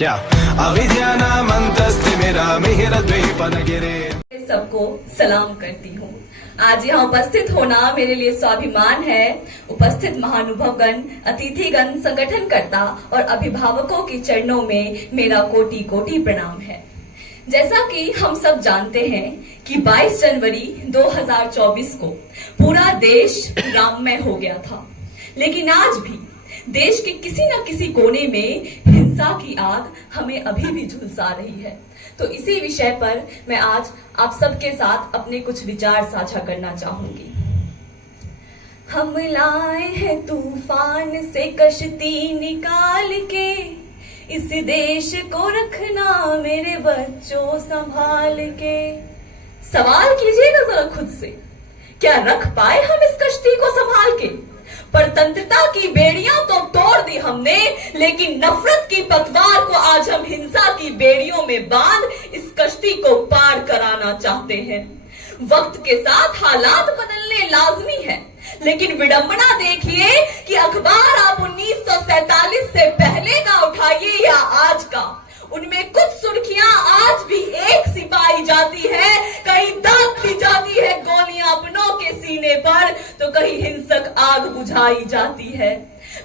क्या अविद्यानामन्तस्ति मेरा मिहिरद्वीपनगिरे। सबको सलाम करती हूँ। आज यहाँ उपस्थित होना मेरे लिए स्वाभिमान है। उपस्थित महानुभवगण, अतिथिगण, संगठनकर्ता और अभिभावकों के चरणों में मेरा कोटि कोटि प्रणाम है। जैसा कि हम सब जानते हैं कि 22 जनवरी 2024 को पूरा देश राममय हो गया था, लेकिन आज भी देश के किसी न किसी कोने में हिंसा की आग हमें अभी भी झुलसा रही है। तो इसी विषय पर मैं आज आप सबके साथ अपने कुछ विचार साझा करना चाहूंगी। हम लाए हैं तूफान से कश्ती निकाल के, इस देश को रखना मेरे बच्चों संभाल के। सवाल कीजिएगा जरा खुद से, क्या रख पाए हम इस कश्ती को संभाल के? परतंत्रता की बेड़ियां तो तोड़ दी हमने, लेकिन नफरत की पतवार को आज हम हिंसा की बेड़ियों में बांध इस कश्ती को पार कराना चाहते हैं। वक्त के साथ हालात बदलने लाजमी है, लेकिन विडंबना देखिए कि अखबार आप 1947 से पहले का उठाइए या आज का, उनमें कुछ सुर्खियां आज भी एक सी पाई जाती है। कहीं दाग दी जाती है गोलियां अपनों के सीने पर, तो कहीं हिंसक आग बुझाई जाती है।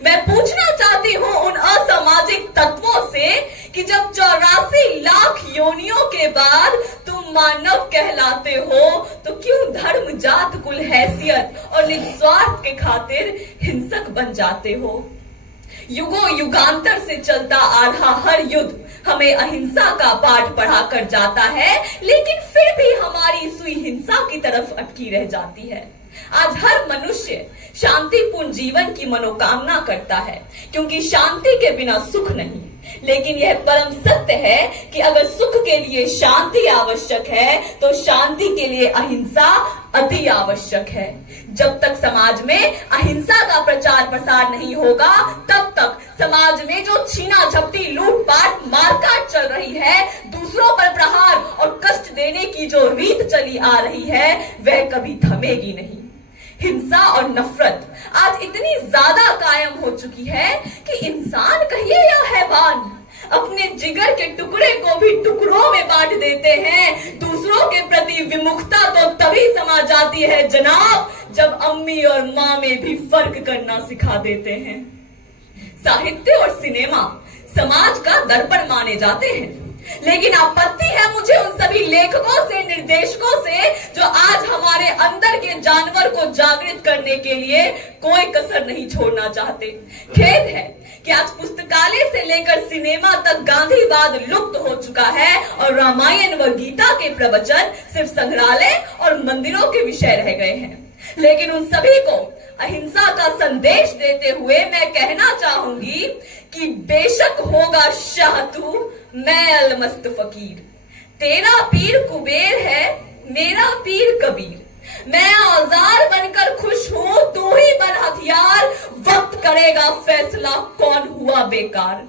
मैं पूछना चाहती हूँ उन असामाजिक तत्वों से कि जब 84 लाख योनियों के बाद तुम मानव कहलाते हो, तो क्यों धर्म, जात, कुल, हैसियत और निस्वार्थ के खातिर हिंसक बन जाते हो? युगों युगांतर से चलता आ रहा हर युद्ध हमें अहिंसा का पाठ पढ़ाकर जाता है, लेकिन फिर भी हमारी सुई हिंसा की तरफ अटकी रह जाती है। आज हर मनुष्य शांतिपूर्ण जीवन की मनोकामना करता है, क्योंकि शांति के बिना सुख नहीं। लेकिन यह परम सत्य है कि अगर सुख के लिए शांति आवश्यक है, तो शांति के लिए अहिंसा अति आवश्यक है। जब तक समाज में अहिंसा का प्रचार प्रसार नहीं होगा, तब तक समाज में जो छीना झपटी, लूटपाट, मारकाट चल रही है, दूसरों पर प्रहार और कष्ट देने की जो रीत चली आ रही है, वह कभी थमेगी नहीं। हिंसा और नफरत आज इतनी ज्यादा कायम हो चुकी है कि इंसान कहिए या हैवान अपने जिगर के टुकड़े को भी टुकड़ों में बांट देते हैं। दूसरों के प्रति विमुखता तो तभी समा जाती है जनाब, जब अम्मी और माँ में भी फर्क करना सिखा देते हैं। साहित्य और सिनेमा समाज का दर्पण माने जाते हैं, लेकिन आपत्ति है मुझे उन सभी लेखकों से, निर्देशकों से, जो आज हमारे अंदर के जानवर को जागृत करने के लिए कोई कसर नहीं छोड़ना चाहते। खेद है कि आज पुस्तकालय से लेकर सिनेमा तक गांधीवाद लुप्त हो चुका है और रामायण व गीता के प्रवचन सिर्फ संग्रहालय और मंदिरों के विषय रह गए हैं। लेकिन उन सभी को अहिंसा का संदेश देते हुए मैं कहना चाहूंगी कि बेशक होगा शाह तू, मैं अलमस्त फकीर। तेरा पीर कुबेर है, मेरा पीर कबीर। मैं औजार बनकर खुश हूँ, तू ही बन हथियार। वक्त करेगा फैसला कौन हुआ बेकार।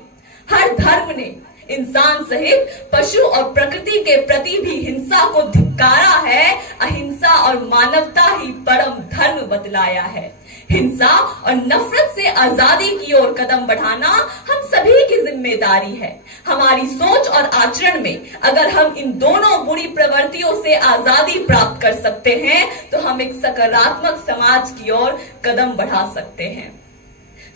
हर धर्म ने इंसान सहित पशु और प्रकृति के प्रति भी हिंसा को धिक्कारा है। अहिंसा और मानवता ही परम धर्म बतलाया है। हिंसा और नफरत से आजादी की ओर कदम बढ़ाना हम सभी की जिम्मेदारी है। हमारी सोच और आचरण में अगर हम इन दोनों बुरी प्रवृत्तियों से आजादी प्राप्त कर सकते हैं, तो हम एक सकारात्मक समाज की ओर कदम बढ़ा सकते हैं।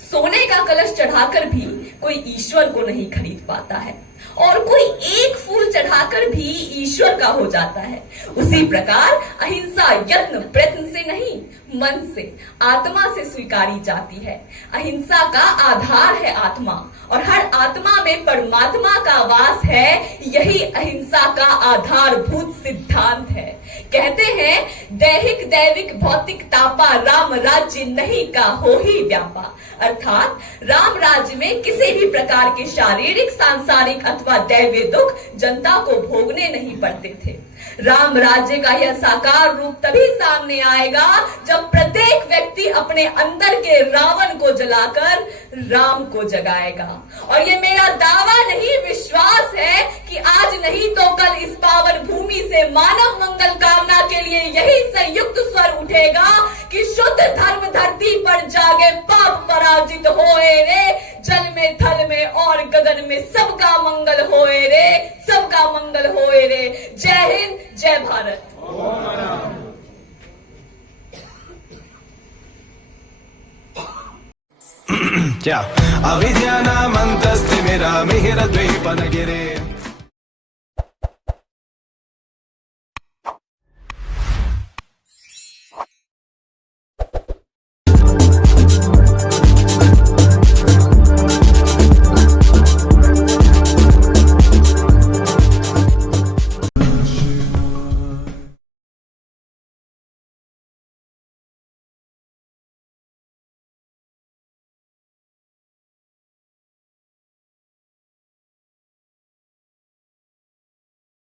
सोने का कलश चढ़ाकर भी कोई ईश्वर को नहीं खरीद पाता है, और कोई एक फूल चढ़ाकर भी ईश्वर का हो जाता है। उसी प्रकार अहिंसा यत्न प्रयत्न से नहीं, मन से, आत्मा से स्वीकारी जाती है। अहिंसा का आधार है आत्मा, और हर आत्मा में परमात्मा का वास है। यही अहिंसा का आधारभूत सिद्धांत है। कहते हैं दैहिक दैविक भौतिक तापा, राम राज्य नहीं का हो ही व्यापा। अर्थात राम राज्य में किसी भी प्रकार के शारीरिक, सांसारिक अथवा दैवीय दुख जनता को भोगने नहीं पड़ते थे। राम राज्य का यह साकार रूप तभी सामने आएगा जब प्रत्येक व्यक्ति अपने अंदर के रावण को जलाकर राम को जगाएगा। और ये मेरा दावा नहीं, विश्वास है कि आज नहीं तो कल इस पावन भूमि से मानव मंगल कामना के लिए यही संयुक्त स्वर उठेगा कि शुद्ध धर्म धरती पर जागे, पाप पराजित होए रे, जन में थल में और गगन में सबका मंगल होए रे, सबका मंगल होए रे। जय हिंद, जय भारत। क्या अविद्यानामन्तस्तिमिरामिहिरद्वीपनगिरे